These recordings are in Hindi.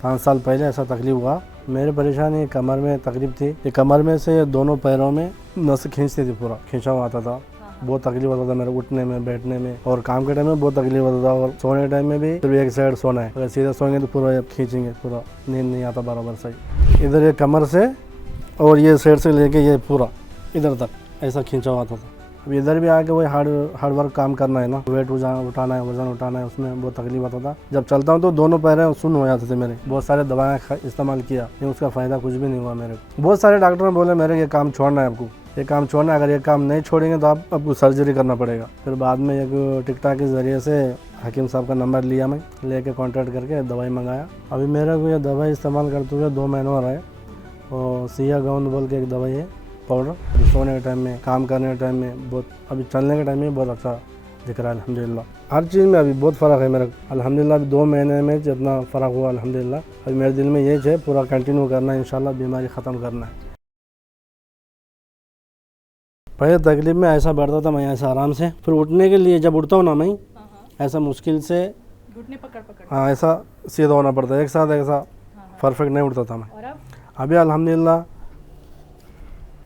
5 साल पहले ऐसा तकलीफ हुआ। मेरे परेशानी कमर में तकलीफ थी। ये कमर में से दोनों पैरों में नस खींचती थी, पूरा खींचा हुआ आता था। बहुत तकलीफ होता था मेरे उठने में, बैठने में, और काम के टाइम में बहुत तकलीफ होता था। और सोने के टाइम में भी सिर्फ एक साइड सोना है, अगर सीधा सोएंगे तो पूरा खींचेंगे, पूरा नींद नहीं आता बराबर सही। इधर ये कमर से और ये साइड से लेके ये पूरा इधर तक ऐसा खींचा हुआ आता था। अब इधर भी आके वही हार्ड वर्क काम करना है ना, वेट उठाना है, वजन उठाना है, उसमें बहुत तकलीफ आता था। जब चलता हूँ तो दोनों पैर सुन्न हो जाते थे मेरे। बहुत सारे दवाएं इस्तेमाल किया, लेकिन उसका फ़ायदा कुछ भी नहीं हुआ मेरे को। बहुत सारे डॉक्टर ने बोले मेरे ये काम छोड़ना है, आपको ये काम छोड़ना है, अगर ये काम नहीं छोड़ेंगे तो आपको सर्जरी करना पड़ेगा। फिर बाद में एक टिकटॉक के ज़रिए से हकीम साहब का नंबर लिया, मैं लेके कॉन्टैक्ट करके दवाई मंगाया। अभी मेरे को ये दवाई इस्तेमाल करते हुए 2 महीने हो रहे हैं। और सिया गाउन बोल के एक दवाई है, पाउडर। अभी सोने के टाइम में, काम करने के टाइम में बहुत, अभी चलने के टाइम में बहुत अच्छा दिख रहा है अल्हम्दुलिल्लाह। हर चीज़ में अभी बहुत फ़र्क है मेरा अल्हम्दुलिल्लाह। अभी 2 महीने में जितना फ़र्क हुआ अल्हम्दुलिल्लाह। अभी मेरे दिल में यही है पूरा कंटिन्यू करना है, इंशाल्लाह बीमारी ख़त्म करना है। पहले तकलीफ में ऐसा बैठता था मैं, ऐसा आराम से, फिर उठने के लिए जब उठता हूँ ना मैं, ऐसा मुश्किल से घुटने पकड़ हाँ ऐसा सीधा होना पड़ता है, एक साथ ऐसा परफेक्ट नहीं उठता था मैं। और अब अभी अल्हम्दुलिल्लाह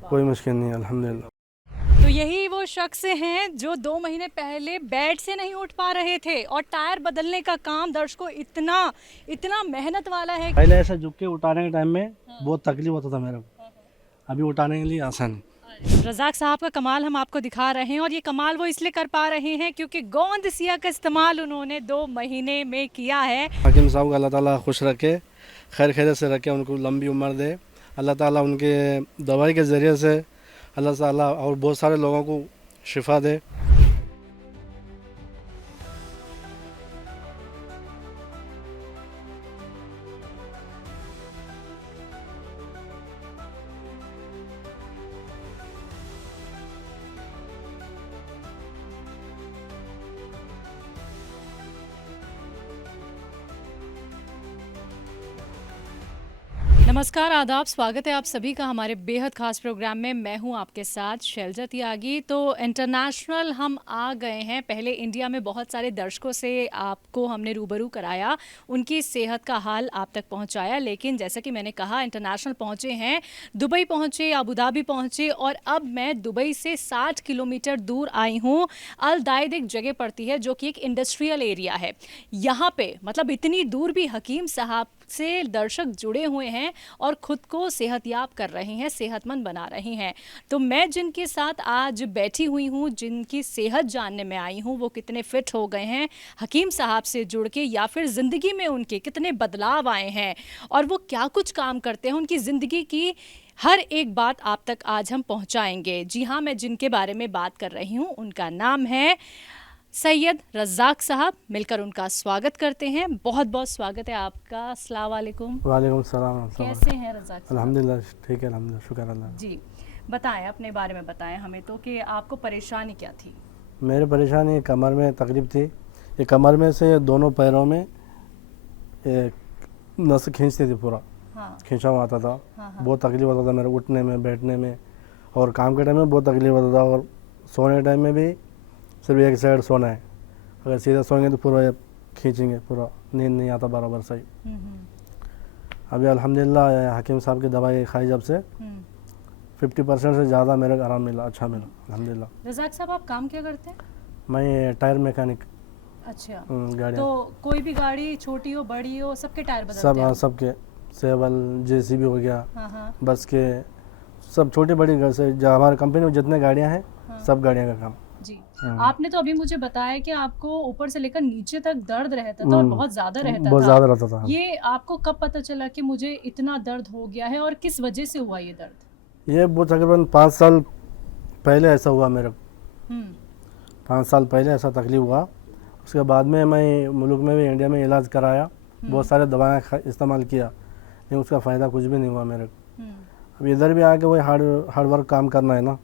कोई मुश्किल नहीं है अल्हम्दुलिल्लाह। तो यही वो शख्स हैं जो 2 महीने पहले बेड से नहीं उठ पा रहे थे, और टायर बदलने का काम दर्शकों इतना मेहनत वाला है। पहले ऐसा झुक के उठाने के टाइम में बहुत तकलीफ होता था मेरे को, अभी उठाने के लिए आसान है। रज़ाक साहब का कमाल हम आपको दिखा रहे हैं, और ये कमाल वो इसलिए कर पा रहे हैं क्योंकि गोंद सिया का इस्तेमाल उन्होंने 2 महीने में किया है। हकीम साहब को अल्लाह ताला खुश रखे, खैर खैरियत से रखे, उनको लंबी उम्र दे अल्लाह ताला। उनके दवाई के ज़रिए से अल्लाह ताला और बहुत सारे लोगों को शिफा दे। नमस्कार, आदाब, स्वागत है आप सभी का हमारे बेहद खास प्रोग्राम में। मैं हूं आपके साथ शैलजा त्यागी। तो इंटरनेशनल हम आ गए हैं। पहले इंडिया में बहुत सारे दर्शकों से आपको हमने रूबरू कराया, उनकी सेहत का हाल आप तक पहुंचाया, लेकिन जैसा कि मैंने कहा इंटरनेशनल पहुंचे हैं, दुबई पहुंचे, अबू धाबी पहुंचे, और अब मैं दुबई से 60 किलोमीटर दूर आई हूँ। अल दायद एक जगह पड़ती है जो कि एक इंडस्ट्रियल एरिया है। यहाँ पे मतलब इतनी दूर भी हकीम साहब से दर्शक जुड़े हुए हैं और ख़ुद को सेहतयाब कर रहे हैं, सेहतमंद बना रहे हैं। तो मैं जिनके साथ आज बैठी हुई हूँ, जिनकी सेहत जानने में आई हूँ, वो कितने फिट हो गए हैं हकीम साहब से जुड़ के, या फिर ज़िंदगी में उनके कितने बदलाव आए हैं, और वो क्या कुछ काम करते हैं, उनकी ज़िंदगी की हर एक बात आप तक आज हम पहुँचाएंगे। जी हाँ, मैं जिनके बारे में बात कर रही हूँ उनका नाम है सैयद रज़ाक साहब। मिलकर उनका स्वागत करते हैं। बहुत बहुत स्वागत है आपका। अस्सलाम वालेकुम। वालेकुम सलाम। कैसे हैं रज़ाक साहब? अल्हम्दुलिल्लाह ठीक है, अल्हम्दुलिल्लाह, शुक्र अल्लाह। जी, बताएं अपने बारे में, बताएं हमें तो कि आपको परेशानी क्या थी। मेरे परेशानी कमर में तकलीफ थी। ये कमर में से दोनों पैरों में नस खींचती थी, पूरा खींचा हुआ आता था। बहुत तकलीफ होता था मेरे उठने में, बैठने में, और काम के टाइम में बहुत तकलीफ होता था। और सोने के टाइम में भी सिर्फ एक साइड सोना है, अगर सीधा सोएंगे तो पूरा खींचेंगे, पूरा नींद नहीं आता बराबर सही। अभी अल्हम्दुलिल्लाह हकीम साहब की दवाई खाई जब से 50% से ज़्यादा मेरे को आराम मिला, अच्छा मिला अल्हम्दुलिल्लाह। रज़ाक साहब आप काम क्या करते हैं? मैं टायर मैकेनिक। अच्छा, गाड़ियाँ तो कोई भी गाड़ी छोटी हो बड़ी हो सबके टायर बदलते सब, हैं? हाँ सबके, सेवल जेसीबी हो गया, हाँ। बस के, सब छोटी बड़ी घर से जो हमारे कंपनी में जितने गाड़ियाँ हैं सब गाड़ियों का काम। जी, आपने तो अभी मुझे बताया कि आपको ऊपर से लेकर नीचे तक दर्द रहता था, और बहुत ज़्यादा रहता था। बहुत ज़्यादा रहता था। ये आपको कब पता चला कि मुझे इतना दर्द हो गया है, और किस वजह से हुआ ये दर्द? ये वो तकरीबन 5 साल पहले ऐसा हुआ मेरे को। 5 साल पहले ऐसा तकलीफ हुआ। उसके बाद में मैं मुल्क में भी, इंडिया में इलाज कराया, बहुत सारे दवाएं इस्तेमाल किया, लेकिन उसका फ़ायदा कुछ भी नहीं हुआ मेरे को। अब इधर भी आके वही हार्ड वर्क काम करना है ना,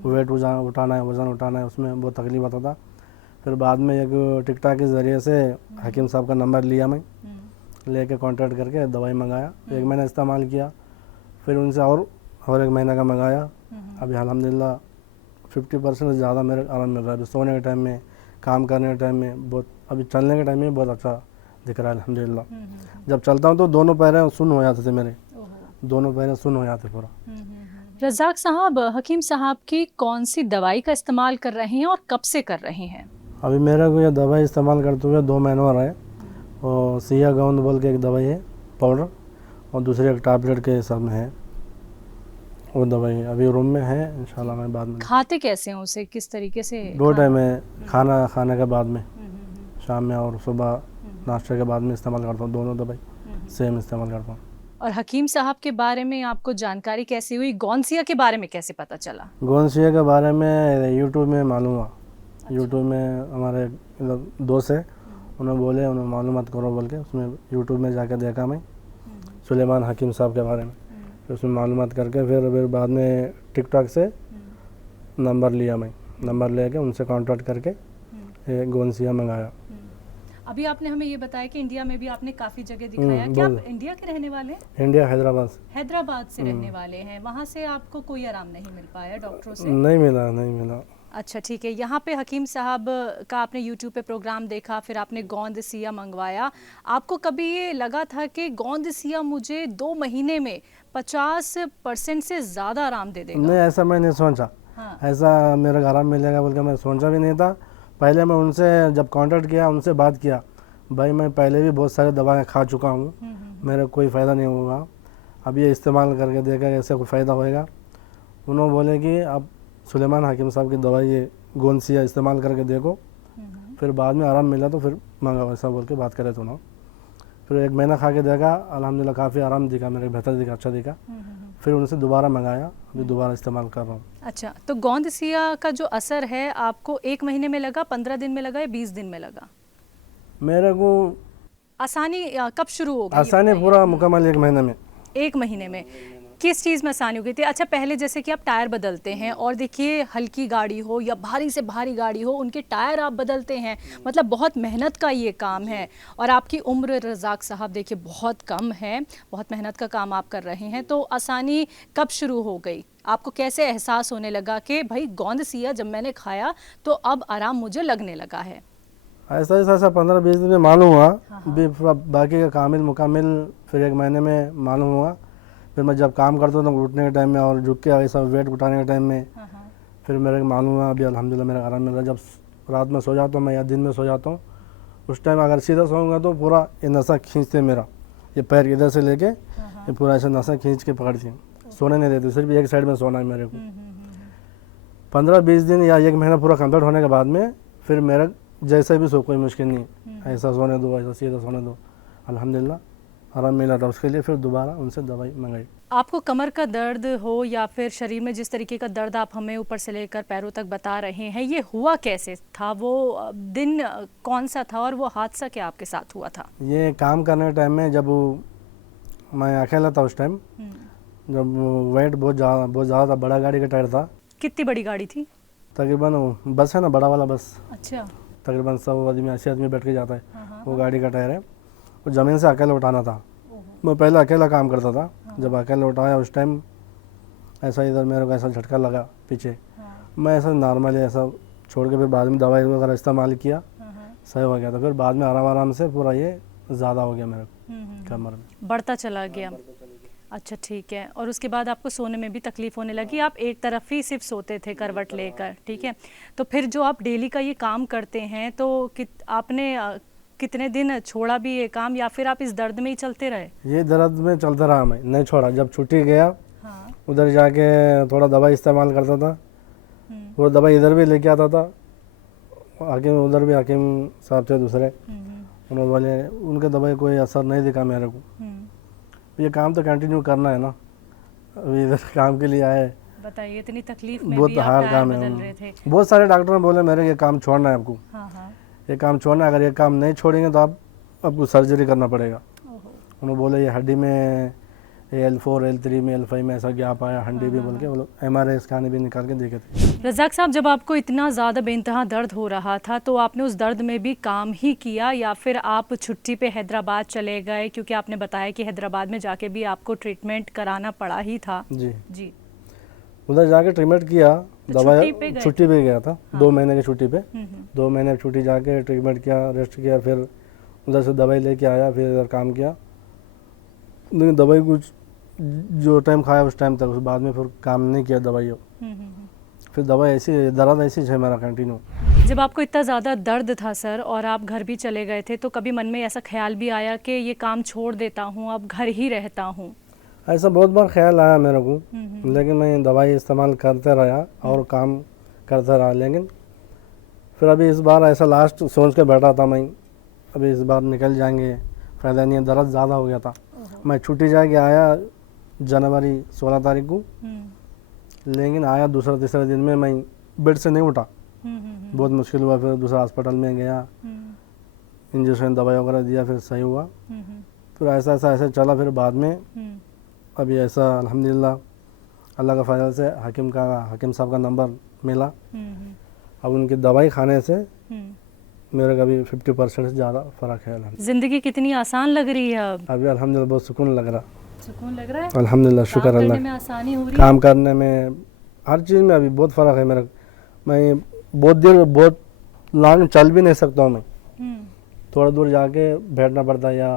वेट उठाना है, वज़न उठाना है, उसमें बहुत तकलीफ आता था। फिर बाद में एक टिकटॉक के ज़रिए से हकीम साहब का नंबर लिया, मैं लेके कॉन्टैक्ट करके दवाई मंगाया। 1 महीना इस्तेमाल किया, फिर उनसे और 1 महीने का मंगाया। अभी अल्हम्दुलिल्लाह 50% से ज़्यादा मेरे आराम मिल रहा है। अभी सोने के टाइम में, काम करने के टाइम में बहुत, अभी चलने के टाइम में बहुत अच्छा दिख रहा है अल्हम्दुलिल्लाह। जब चलता हूँ तो दोनों पैर सुन्न हो जाते थे मेरे, दोनों पैर सुन्न हो जाते पूरा। रज़ाक साहब, हकीम साहब की कौन सी दवाई का इस्तेमाल कर रहे हैं और कब से कर रहे हैं? अभी मेरे को ये दवाई इस्तेमाल करते हुए 2 महीने हो रहे हैं। और सिया गोंद बोल के एक दवाई है पाउडर, और दूसरी एक टैबलेट के हिसाब में है वो दवाई। अभी रूम में है, इंशाल्लाह मैं बाद में। खाते कैसे हैं उसे, किस तरीके से? 2 टाइम में, खाना खाने के बाद में, शाम में और सुबह नाश्ते के बाद में इस्तेमाल करता हूँ। दोनों दवाई सेम इस्तेमाल करता हूँ। और हकीम साहब के बारे में आपको जानकारी कैसे हुई? गौनसिया के बारे में कैसे पता चला? गोंसिया के बारे में यूट्यूब में मालूम हुआ। यूट्यूब में हमारे दोस्त है, उन्होंने बोले, उन्होंने मालूमात करो बोल के, उसमें यूट्यूब में जाकर देखा मैं सुलेमान हकीम साहब के बारे में। फिर उसमें मालूमात करके फिर बाद में टिकटॉक से नंबर लिया मैं, नंबर लेके उनसे कांटेक्ट करके ये गोंसिया मंगाया। अभी आपने हमें ये बताया कि इंडिया में भी आपने काफ़ी जगह दिखाया। क्या आप इंडिया के रहने वाले हैं? इंडिया हैदराबाद से। हैदराबाद से रहने वाले हैं। वहाँ से आपको कोई आराम नहीं मिल पाया डॉक्टरों से? नहीं मिला। अच्छा, ठीक है। यहाँ पे हकीम साहब का आपने यूट्यूब पे प्रोग्राम देखा, फिर आपने गोंद सिया मंगवाया। आपको कभी ये लगा था कि गोंद सिया मुझे 2 महीने में 50% से ज़्यादा आराम दे देगा? नहीं, ऐसा मैं नहीं सोचा। हाँ। ऐसा मेरे घर में मिलेगा बोल के मैं सोचा भी नहीं था। पहले मैं उनसे जब कांटेक्ट किया, उनसे बात किया, भाई मैं पहले भी बहुत सारी दवाएं खा चुका हूँ, मेरा कोई फ़ायदा नहीं हुआ, अब ये इस्तेमाल करके देखा ऐसे कोई फ़ायदा होएगा। उन्होंने बोले कि आप सुलेमान हकीम साहब की दवाई ये गोंसिया इस्तेमाल करके देखो, फिर बाद में आराम मिला तो फिर मंगाओ, ऐसा बोल के बात करे तो ना। फिर 1 महीना खा के देखा, अल्हम्दुलिल्लाह काफ़ी आराम दिखा मेरे, बेहतर दिखा, अच्छा दिखा। फिर उनसे दोबारा मंगाया, अभी दोबारा इस्तेमाल कर रहा हूँ। अच्छा, तो गोंद सिया का जो असर है आपको 1 महीने में लगा, 15 दिन में लगा या 20 दिन में लगा? मेरे को आसानी कब शुरू हो गई? आसानी पूरा मुकम्मल 1 महीने में। 1 महीने में किस चीज़ में आसानी हो गई थी? अच्छा, पहले जैसे कि आप टायर बदलते हैं और देखिए हल्की गाड़ी हो या भारी से भारी गाड़ी हो, उनके टायर आप बदलते हैं, मतलब बहुत मेहनत का ये काम है। और आपकी उम्र रज़ाक साहब देखिए बहुत कम है, बहुत मेहनत का काम आप कर रहे हैं। तो आसानी कब शुरू हो गई? आपको कैसे एहसास होने लगा कि भाई गोंद सिया जब मैंने खाया तो अब आराम मुझे लगने लगा है? ऐसा 15-20 दिन में मालूम हुआ, बाकी का कामिल मुकामिल फिर 1 महीने में मालूम हुआ। फिर मैं जब काम करता था उठने के टाइम में और झुक के ऐसा वेट उठाने के टाइम में फिर मेरे को मालूम हुआ। अभी अल्हम्दुलिल्लाह मेरा आराम मिल रहा है। जब रात में सो जाता हूँ मैं या दिन में सो जाता हूँ, उस टाइम अगर सीधा सोऊंगा तो पूरा ये नसा खींचते मेरा, ये पैर इधर से लेके ये पूरा ऐसा नसा खींच के पकड़ती है, सोने नहीं देती, सिर्फ एक साइड में सोना है मेरे को। 15-20 दिन या 1 महीना पूरा कंप्लीट होने के बाद में फिर मेरा जैसे भी सो कोई मुश्किल नहीं, ऐसा सोने दो, ऐसा सीधा सोने दो, अल्हम्दुलिल्लाह आराम मिला था। उसके लिए फिर दोबारा उनसे दवाई मंगाई। आपको कमर का दर्द हो या फिर शरीर में जिस तरीके का दर्द आप हमें ऊपर से लेकर पैरों तक बता रहे हैं, ये हुआ कैसे था? वो दिन कौन सा था और वो हादसा क्या आपके साथ हुआ था? ये काम करने के टाइम में जब मैं अकेला था उस टाइम, जब वेट बहुत ज़्यादा था, बड़ा गाड़ी का टायर था। कितनी बड़ी गाड़ी थी? तकरीबन बस है ना, बड़ा वाला बस। अच्छा। तकरीबन 100 आदमी 80 आदमी बैठ के जाता है, वो गाड़ी का टायर है। वो ज़मीन से अकेला उठाना था। मैं पहले अकेला काम करता था, जब अकेला उठाया उस टाइम ऐसा इधर मेरे को ऐसा झटका लगा पीछे। मैं ऐसा नॉर्मली ऐसा छोड़ के फिर बाद में दवाई वगैरह इस्तेमाल किया, सही हो गया था। फिर बाद में आराम से पूरा ये ज़्यादा हो गया मेरे कमर में, बढ़ता चला गया। अच्छा, ठीक है। और उसके बाद आपको सोने में भी तकलीफ़ होने लगी, आप एक तरफ ही सिर्फ सोते थे करवट लेकर, ठीक है। तो फिर जो आप डेली का ये काम करते हैं तो आपने कितने दिन छोड़ा भी ये काम या फिर आप इस दर्द में ही चलते रहे? ये दर्द में चलता रहा, मैं नहीं छोड़ा। जब छुट्टी गया उधर जाके थोड़ा दवाई इस्तेमाल करता था, वो दवाई इधर भी लेके आता था। हकीम उधर भी हकीम साहब थे दूसरे, उन्होंने बोले उनके दवाई कोई असर नहीं दिखा मेरे को। ये काम तो कंटिन्यू करना है ना, अभी इधर काम के लिए आए। बताइए, इतनी तकलीफ में बहुत भी आप हार्ड काम बदल रहे थे। बहुत सारे डॉक्टर ने बोले मेरे ये काम छोड़ना है आपको, ये काम छोड़ना है, अगर ये काम नहीं छोड़ेंगे तो आपको सर्जरी करना पड़ेगा। उन्होंने बोले ये हड्डी में L4 L3 में L5 में ऐसा गैप आया, हड्डी भी बोल के वो लोग MRI स्कैन भी निकाल के देखे थे। रज़ाक साहब, जब आपको इतना ज़्यादा बेइंतहा दर्द हो रहा था तो आपने उस दर्द में भी काम ही किया या फिर आप छुट्टी पे हैदराबाद चले गए? क्योंकि आपने बताया कि हैदराबाद में जाके भी आपको ट्रीटमेंट कराना पड़ा ही था। जी, उधर जाके ट्रीटमेंट किया, दवाई छुट्टी पे गया था। 2 महीने की छुट्टी पे, 2 महीने की छुट्टी जाके ट्रीटमेंट किया, रेस्ट किया। फिर उधर से दवाई लेके आया, फिर इधर काम किया, लेकिन दवाई कुछ जो टाइम खाया उस टाइम तक, उस बाद में फिर काम नहीं किया दवाई। फिर दवाई ऐसी दर्द ऐसी है मेरा कंटिन्यू। जब आपको इतना ज़्यादा दर्द था सर और आप घर भी चले गए थे, तो कभी मन में ऐसा ख्याल भी आया कि ये काम छोड़ देता हूँ, अब घर ही रहता हूँ? ऐसा बहुत बार ख्याल आया मेरे को, लेकिन मैं दवाई इस्तेमाल करते रहा और काम करता रहा। लेकिन फिर अभी इस बार ऐसा लास्ट सोच के बैठा था मैं, अभी इस बार निकल जाएंगे, फ़ायदा नहीं है, दर्द ज़्यादा हो गया था। मैं छुट्टी जाके आया जनवरी 16 तारीख को, लेकिन आया दूसरा तीसरे दिन में मैं बेड से नहीं उठा, बहुत मुश्किल हुआ। फिर दूसरा हॉस्पिटल में गया, इंजेक्शन दवाई वगैरह दिया, फिर सही हुआ। फिर ऐसा ऐसा चला। फिर बाद में अभी ऐसा अल्हम्दुलिल्लाह अल्लाह का फ़ज़ल से हकीम साहब का नंबर मिला। अब उनकी दवाई खाने से मेरे को अभी 50% से ज़्यादा फ़र्क है। ज़िंदगी कितनी आसान लग रही है अब? अभी अल्हम्दुलिल्लाह बहुत सुकून लग रहा। सुकून लग रहा है? अल्हम्दुलिल्लाह, शुक्र अल्लाह। काम करने में आसानी हो रही है? काम करने में, हर चीज़ में अभी बहुत फ़र्क है मेरा। मैं बहुत देर बहुत लॉन्ग चल भी नहीं सकता हूँ मैं, थोड़ा दूर जाके बैठना पड़ता है या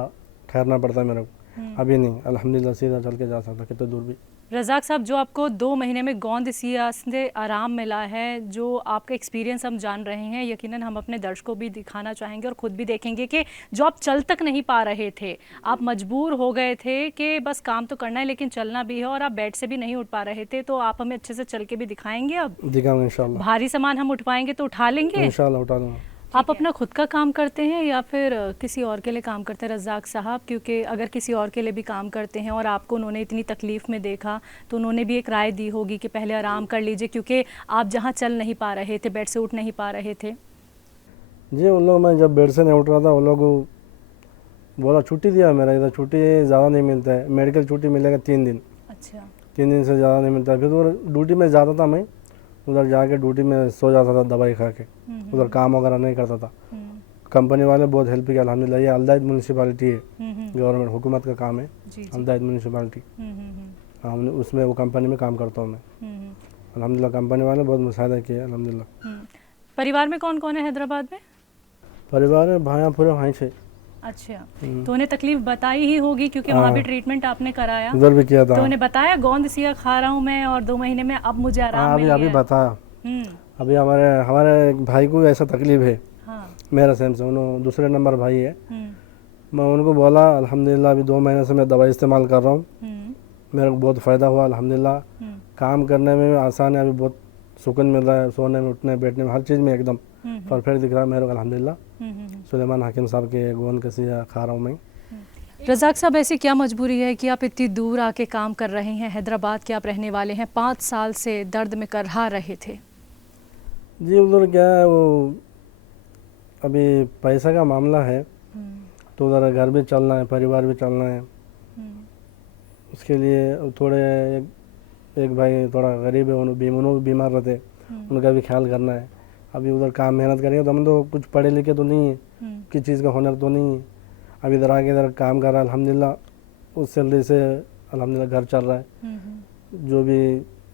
ठहरना पड़ता है मेरे को। अभी नहीं, अल्हम्दुलिल्लाह सीधा चल के जा सकता कितने दूर भी। रज़ाक साहब, जो आपको 2 महीने में गोंद सिया से आराम मिला है, जो आपका एक्सपीरियंस हम जान रहे हैं, यकीनन हम अपने दर्शकों को भी दिखाना चाहेंगे और ख़ुद भी देखेंगे कि जो आप चल तक नहीं पा रहे थे, आप मजबूर हो गए थे कि बस काम तो करना है लेकिन चलना भी है, और आप बेड से भी नहीं उठ पा रहे थे, तो आप हमें अच्छे से चल के भी दिखाएंगे। अब दिखाऊंगा इंशाल्लाह। भारी सामान हम उठवाएंगे तो उठा लेंगे इंशाल्लाह, उठा लूँगा। आप अपना खुद का काम करते हैं या फिर किसी और के लिए काम करते हैं रज़ाक साहब? क्योंकि अगर किसी और के लिए भी काम करते हैं और आपको उन्होंने इतनी तकलीफ़ में देखा, तो उन्होंने भी एक राय दी होगी कि पहले आराम कर लीजिए, क्योंकि आप जहाँ चल नहीं पा रहे थे, बेड से उठ नहीं पा रहे थे। जी, उन लोग, मैं जब बेड से नहीं उठ रहा था, उन लोग बोला छुट्टी दिया। मेरा इधर छुट्टी ज़्यादा नहीं मिलता है, मेडिकल छुट्टी मिलेगा 3 दिन। अच्छा। 3 दिन से ज़्यादा नहीं मिलता है। फिर उधर ड्यूटी में जाता था मैं, उधर जाके ड्यूटी में सो जाता था दवाई खा के, उधर काम वगैरह नहीं करता था। कंपनी वाले बहुत हेल्प किया अल्हम्दुलिल्लाह। ये अल्दाइद म्यूनसिपालिटी है, गवर्नमेंट हुकूमत का काम है, अल्दाइद म्यूनसिपालिटी। हाँ, उसमें वो कंपनी में काम करता हूँ मैं। अल्हम्दुलिल्लाह कंपनी वाले बहुत मुसाइदा किया अल्हम्दुलिल्लाह। परिवार में कौन कौन है हैदराबाद में? परिवार में भाइयाँ पूरे भाई थे। अच्छा, तो उन्हें तकलीफ बताई ही होगी क्योंकि वहाँ भी ट्रीटमेंट आपने कराया, उधर भी किया था। तो उन्हें बताया गोंद सिया खा रहा हूँ मैं और 2 महीने में अब मुझे आराम मिल गया? अभी बताया। अभी हमारे एक भाई को ऐसा तकलीफ है, मेरा सेम से, उन्होंने दूसरे नंबर भाई है। मैं उनको बोला अल्हम्दुलिल्लाह अभी 2 महीने से मैं दवाई इस्तेमाल कर रहा हूँ, मेरे को बहुत फ़ायदा हुआ अल्हम्दुलिल्लाह। काम करने में आसान है, अभी बहुत सुकून मिल रहा है, सोने में, उठने, बैठने में, हर चीज़ में एकदम परफेक्ट दिख रहा है मेरे को अल्हम्दुलिल्लाह। सुलेमान हकीम साहब के गोंद सिया खा रहा हूँ मैं। रज़ाक साहब, ऐसी क्या मजबूरी है कि आप इतनी दूर आके काम कर रहे हैं? हैदराबाद के आप रहने वाले हैं, 5 साल से दर्द में करहा रहे थे। जी, उधर क्या है, वो अभी पैसा का मामला है, तो उधर घर भी चलना है, परिवार भी चलना है, उसके लिए थोड़े एक भाई थोड़ा गरीब है, उन्होंने बीमार रहते, उनका भी ख्याल करना है। अभी उधर काम मेहनत करेंगे तो हम तो कुछ पढ़े लिखे तो नहीं है, किसी चीज़ का हुनर तो नहीं है। अभी इधर आके इधर काम कर रहा है अल्हम्दुलिल्लाह, उस सैलरी से अल्हम्दुलिल्लाह घर चल रहा है। जो भी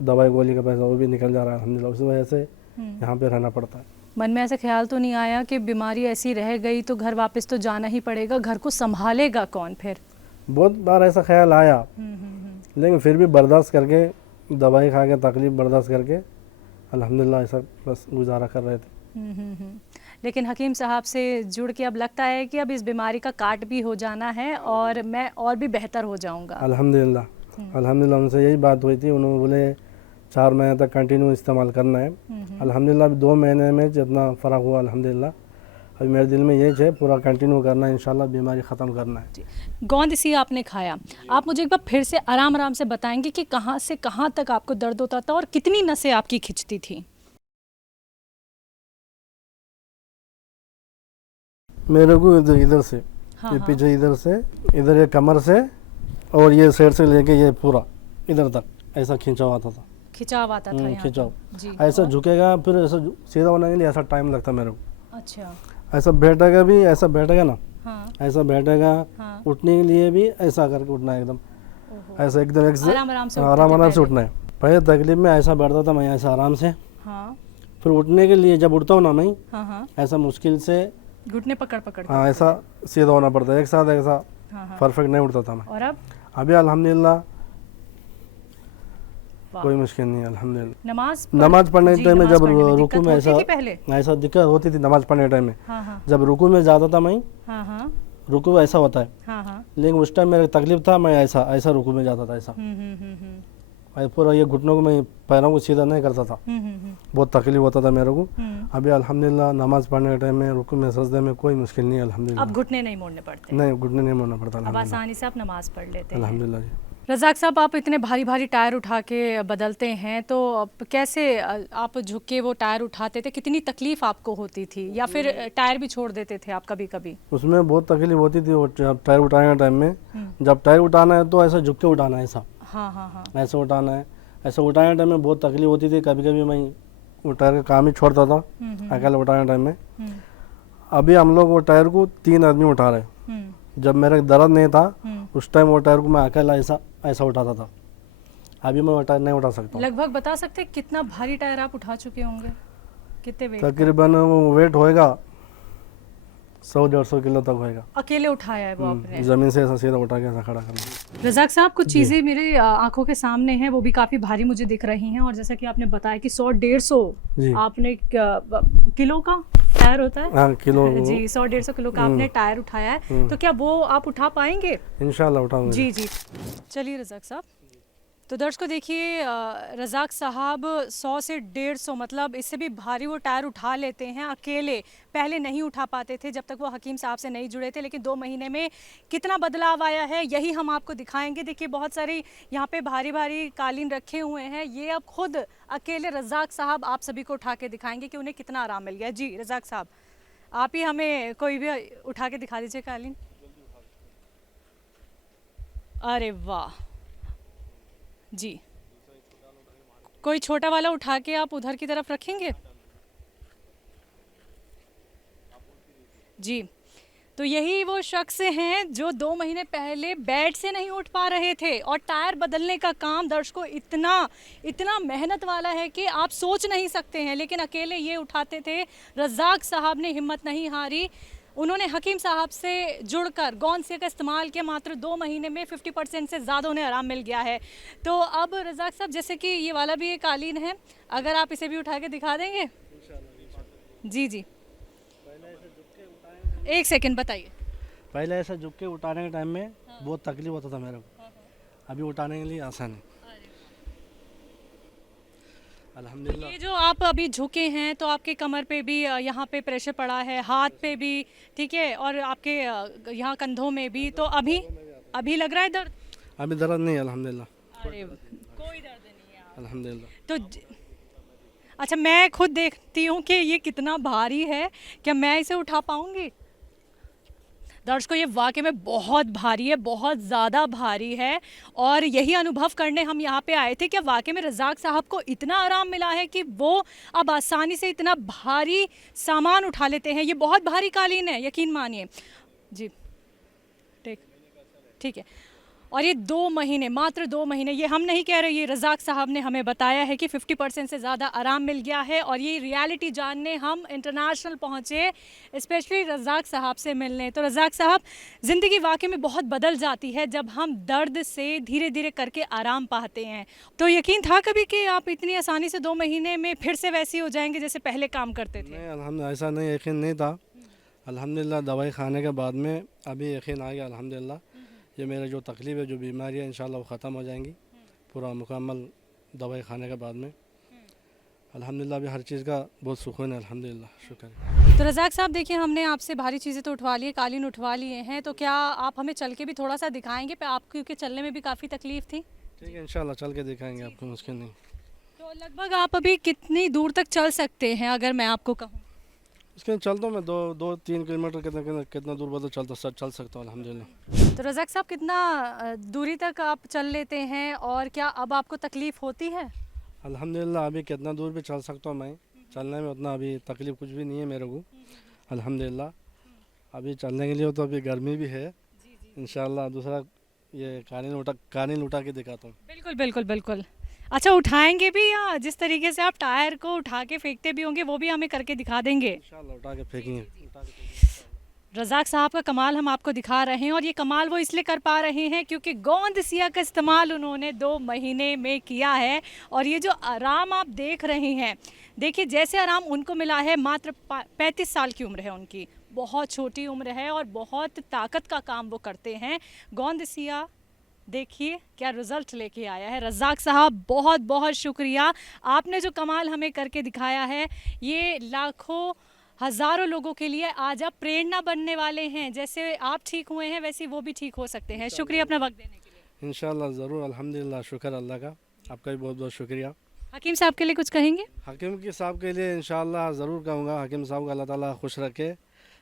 दवाई गोली का पैसा वो भी निकल जा रहा है अल्हम्दुलिल्लाह, उस वजह से यहाँ पे रहना पड़ता है। मन में ऐसा ख्याल तो नहीं आया कि बीमारी ऐसी रह गई तो घर वापस तो जाना ही पड़ेगा, घर को संभालेगा कौन फिर? बहुत बार ऐसा ख्याल आया, लेकिन फिर भी बर्दाश्त करके, दवाई खा के तकलीफ बर्दाश्त करके अल्हम्दुलिल्लाह ऐसा बस गुजारा कर रहे थे। लेकिन हकीम साहब से जुड़ के अब लगता है कि अब इस बीमारी का काट भी हो जाना है और मैं और भी बेहतर हो जाऊंगा। अल्हम्दुलिल्लाह, अल्हम्दुलिल्लाह उनसे यही बात हुई थी, उन्होंने बोले 4 महीने तक कंटिन्यू इस्तेमाल करना है। अल्हम्दुलिल्लाह 2 महीने में जितना फ़र्क हुआ अल्हम्दुलिल्लाह, अभी मेरे दिल में ये है पूरा कंटिन्यू करना है, इंशाल्लाह बीमारी ख़त्म करना है। गोंद सिया आपने खाया, आप मुझे एक बार फिर से आराम से बताएंगे कि कहाँ से कहाँ तक आपको दर्द होता था और कितनी नसें आपकी खिंचती थी? मेरे को इधर से, ये पीछे इधर से, इधर ये कमर से और ये साइड से लेके ये पूरा इधर तक ऐसा खिंचाव आता था। खिंचाव आता था यहाँ खिंचाव जी। ऐसा झुकेगा, फिर ऐसा सीधा होने के लिए ऐसा टाइम लगता मेरे को। अच्छा। ऐसा बैठेगा भी, ऐसा बैठेगा ना, हाँ। ऐसा बैठेगा, हाँ। उठने के लिए भी ऐसा करके उठना है एकदम, ऐसा एकदम आराम से उठना है। पहले तकलीफ में ऐसा बैठता था मैं, ऐसा आराम से। हाँ। फिर उठने के लिए जब उठता हूँ ना मैं, हाँ। ऐसा मुश्किल से घुटने पकड़ पकड़ के। हाँ, ऐसा सीधा होना पड़ता है, एक साथ ऐसा हाँ हाँ। परफेक्ट नहीं उठता था मैं। और अब अभी अल्हम्दुलिल्लाह वाह। कोई मुश्किल नहीं है अल्हम्दुलिल्लाह। नमाज पढ़ने जी, के टाइम में नमाज जब पढ़ने में रुकू दिक्कत में होती ऐसा थी पहले। ऐसा दिक्कत होती थी नमाज पढ़ने के टाइम में, हाँ हाँ जब रुकू में जाता था मैं, हाँ हाँ रुकू में ऐसा होता है, हाँ हाँ। लेकिन उस टाइम मेरे तकलीफ था, मैं ऐसा ऐसा रुकू में जाता था ऐसा, पूरा ये घुटनों को मैं पैरों को सीधा नहीं करता था, बहुत तकलीफ होता था मेरे को। अभी अल्हम्दुलिल्लाह नमाज पढ़ने के टाइम में रुकू में सजदे में कोई मुश्किल नहीं है अल्हम्दुलिल्लाह। अब घुटने नहीं मोड़ने पड़ते, नहीं, घुटने नहीं मोड़ना पड़ता अब अल्हम्दुलिल्लाह। आसानी से आप नमाज पढ़ लेते हैं। अल्हम्दुलिल्लाह जी। रज़ाक साहब, आप इतने भारी भारी टायर उठा के बदलते हैं, तो आप कैसे आप झुक के वो टायर उठाते थे? कितनी तकलीफ आपको होती थी, या फिर टायर भी छोड़ देते थे आप कभी कभी? उसमें बहुत तकलीफ होती थी, वो जब टायर उठाने के टाइम में, जब टायर उठाना है तो ऐसा झुक के उठाना है, ऐसा हाँ हाँ हाँ। ऐसा उठाना है, ऐसा उठाने के टाइम में बहुत तकलीफ होती थी। कभी कभी मैं वो टायर का काम ही छोड़ता था अकेले उठाने के टाइम में। अभी हम लोग वो टायर को 3 आदमी उठा रहे। जब मेरा दर्द नहीं था उस टाइम वो टायर को मैं अकेला ऐसा ऐसा उठाता था, अभी मैं वो टायर नहीं उठा सकता। लगभग बता सकते हैं कितना भारी टायर आप उठा चुके होंगे? कितने वेट? तकरीबन वो वेट होएगा 100-150 किलो तक होएगा। अकेले उठाया है वो आपने? जमीन से ऐसा सीधा उठा के ऐसा खड़ा करना। रज़ाक साहब, कुछ चीज़ें मेरे आंखों के सामने हैं, वो भी काफ़ी भारी मुझे दिख रही हैं, और जैसा कि आपने बताया कि 100-150 आपने किलो का टायर होता है? हाँ, किलो जी, 100-150 किलो का आपने टायर उठाया है, तो क्या वो आप उठा पाएंगे? इंशाल्लाह उठाऊंगा जी जी। चलिए रज़ाक साहब, तो दर्शकों देखिए, रज़ाक साहब 100 से 150, मतलब इससे भी भारी वो टायर उठा लेते हैं अकेले। पहले नहीं उठा पाते थे जब तक वो हकीम साहब से नहीं जुड़े थे, लेकिन 2 महीने में कितना बदलाव आया है यही हम आपको दिखाएंगे। देखिए, बहुत सारी यहाँ पे भारी भारी कालीन रखे हुए हैं, ये अब खुद अकेले रज़ाक साहब आप सभी को उठा के दिखाएंगे कि उन्हें कितना आराम मिल गया। जी रज़ाक साहब, आप ही हमें कोई भी उठा के दिखा दीजिए कालीन। अरे वाह जी, कोई छोटा वाला उठा के आप उधर की तरफ रखेंगे जी। तो यही वो शख्स हैं जो 2 महीने पहले बेड से नहीं उठ पा रहे थे, और टायर बदलने का काम दर्शकों इतना मेहनत वाला है कि आप सोच नहीं सकते हैं, लेकिन अकेले ये उठाते थे। रज़ाक साहब ने हिम्मत नहीं हारी, उन्होंने हकीम साहब से जुड़कर गौनसिया का इस्तेमाल किया, मात्र 2 महीने में 50% से ज़्यादा उन्हें आराम मिल गया है। तो अब रज़ाक साहब, जैसे कि ये वाला भी एक कालीन है, अगर आप इसे भी उठा के दिखा देंगे। जी जी, एक सेकंड बताइए। पहले ऐसा झुक के उठाने के टाइम में बहुत तकलीफ होता था मेरे को, अभी उठाने के लिए आसान है अल्हम्दुलिल्लाह। ये जो आप अभी झुके हैं, तो आपके कमर पे भी यहाँ पे प्रेशर पड़ा है, हाथ पे भी, ठीक है, और आपके यहाँ कंधों में भी, तो अभी लग रहा है दर्द? अभी दर्द नहीं है अल्हम्दुलिल्लाह। अरे कोई दर्द नहीं है अल्हम्दुलिल्लाह। तो अच्छा, मैं खुद देखती हूँ कि ये कितना भारी है, क्या मैं इसे उठा पाऊँगी? दर्शकों, ये वाकई में बहुत भारी है, बहुत ज़्यादा भारी है, और यही अनुभव करने हम यहाँ पे आए थे कि वाकई में रज़ाक साहब को इतना आराम मिला है कि वो अब आसानी से इतना भारी सामान उठा लेते हैं। ये बहुत भारी कालीन है, यकीन मानिए जी। ठीक है, और ये 2 महीने, मात्र 2 महीने, ये हम नहीं कह रहे, ये रज़ाक साहब ने हमें बताया है कि 50% से ज़्यादा आराम मिल गया है। और ये रियलिटी जानने हम इंटरनेशनल पहुँचे, स्पेशली रज़ाक साहब से मिलने। तो रज़ाक साहब, ज़िंदगी वाकई में बहुत बदल जाती है जब हम दर्द से धीरे धीरे करके आराम पाते हैं। तो यकीन था कभी कि आप इतनी आसानी से 2 महीने में फिर से वैसे हो जाएंगे जैसे पहले काम करते थे? नहीं, अल्हम्दुलिल्लाह ऐसा नहीं, यकीन नहीं था। अल्हम्दुलिल्लाह दवाई खाने के बाद में अभी यकीन आ गया अल्हम्दुलिल्लाह। ये मेरे जो तकलीफ़ है, जो बीमारी है, इंशाल्लाह वो ख़त्म हो जाएंगी पूरा मुकम्मल दवाई खाने के बाद में। अल्हम्दुलिल्लाह अभी हर चीज़ का बहुत सुकून है अल्हम्दुलिल्लाह, शुक्र है। तो रज़ाक साहब देखिए, हमने आपसे भारी चीज़ें तो उठवा ली है, कालीन उठवा लिए हैं, तो क्या आप हमें चल के भी थोड़ा सा दिखाएंगे? आपको क्योंकि चलने में भी काफ़ी तकलीफ़ थी। ठीक है, इंशाल्लाह चल के दिखाएंगे आपको, मुश्किल नहीं। तो लगभग आप अभी कितनी दूर तक चल सकते हैं अगर मैं आपको कहूँ? इसके चलता हूँ मैं 2-3 किलोमीटर कितना दूर बता चल सकता हूँ अल्हम्दुलिल्लाह। तो रज़ाक साहब, कितना दूरी तक आप चल लेते हैं, और क्या अब आपको तकलीफ़ होती है? अल्हम्दुलिल्लाह अभी कितना दूर भी चल सकता हूँ मैं, चलने में उतना अभी तकलीफ़ कुछ भी नहीं है मेरे को अल्हम्दुलिल्लाह। अभी चलने के लिए तो अभी गर्मी भी है, इंशाल्लाह दूसरा ये कालीन उठा के दिखाता हूँ। बिल्कुल बिल्कुल बिल्कुल। अच्छा, उठाएंगे भी, या जिस तरीके से आप टायर को उठा के फेंकते भी होंगे वो भी हमें करके दिखा देंगे? इंशाल्लाह उठा के फेंकेंगे। रज़ाक साहब का कमाल हम आपको दिखा रहे हैं और ये कमाल वो इसलिए कर पा रहे हैं क्योंकि गोंद सिया का इस्तेमाल उन्होंने 2 महीने में किया है। और ये जो आराम आप देख रहे हैं, देखिए जैसे आराम उनको मिला है, मात्र 35 साल की उम्र है उनकी, बहुत छोटी उम्र है और बहुत ताकत का काम वो करते हैं। गोंद सिया देखिए क्या रिजल्ट लेके आया है। रज़ाक साहब बहुत बहुत शुक्रिया, आपने जो कमाल हमें करके दिखाया है ये लाखों हज़ारों लोगों के लिए आज आप प्रेरणा बनने वाले हैं। जैसे आप ठीक हुए हैं वैसे वो भी ठीक हो सकते हैं। शुक्रिया अपना वक्त देने के लिए। इंशाल्लाह ज़रूर, अल्हम्दुलिल्लाह, शुक्र अल्लाह का। आपका भी बहुत बहुत शुक्रिया। हकीम साहब के लिए कुछ कहेंगे? हकीम के साहब के लिए इंशाल्लाह ज़रूर कहूँगा, हकीम साहब को अल्लाह ताला खुश रखे,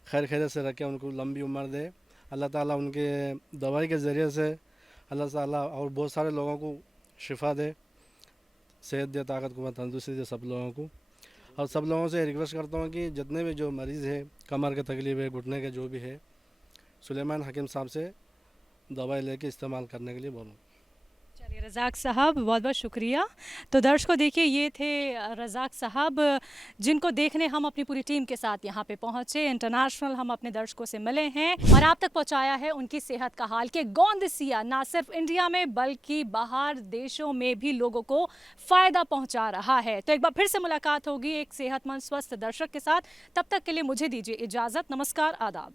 खैर खैरियत से रखे, उनको लंबी उम्र दे अल्लाह ताला, उनके दवाई के ज़रिए से अल्लाह ताला और बहुत सारे लोगों को शिफा दे, सेहत दे, ताकत को तंदुरुस्ती दे सब लोगों को। और सब लोगों से रिक्वेस्ट करता हूँ कि जितने भी जो मरीज़ है, कमर के तकलीफ़ है, घुटने के जो भी है, सुलेमान हकीम साहब से दवाई लेके इस्तेमाल करने के लिए बोलूँ। चलिए रज़ाक साहब बहुत बहुत शुक्रिया। तो दर्शकों देखिए ये थे रज़ाक साहब, जिनको देखने हम अपनी पूरी टीम के साथ यहाँ पे पहुँचे। इंटरनेशनल हम अपने दर्शकों से मिले हैं और आप तक पहुँचाया है उनकी सेहत का हाल कि गोंद सिया ना सिर्फ इंडिया में बल्कि बाहर देशों में भी लोगों को फ़ायदा पहुँचा रहा है। तो एक बार फिर से मुलाकात होगी एक सेहतमंद स्वस्थ दर्शक के साथ। तब तक के लिए मुझे दीजिए इजाज़त। नमस्कार, आदाब।